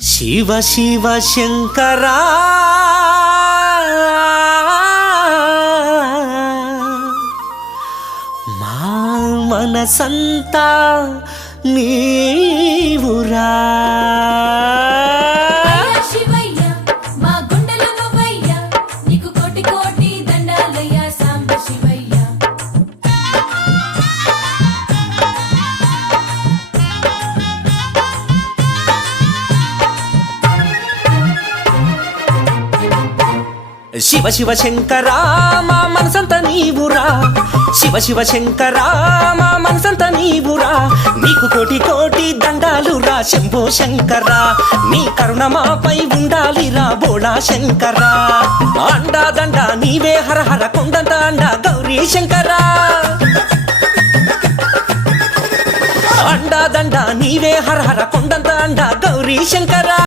శివ శివ శంకరా మా మనసంతా నీవురా. శివ శివ శంకరా మా మనసంత నీవురా. శివ శివ శంకరా మా మనసంత నీవురా. నీకు కోటి కోటి దండాలురా శంభో శంకరా. నీ కరుణ మాపై ఉండాలిరా బోళా శంకరా. అండా దండ నీవే హర హర కొండంత అండ గౌరీ శంకరా. అండా దండ నీవే హర హర కొండంత అండ గౌరీ శంకరా.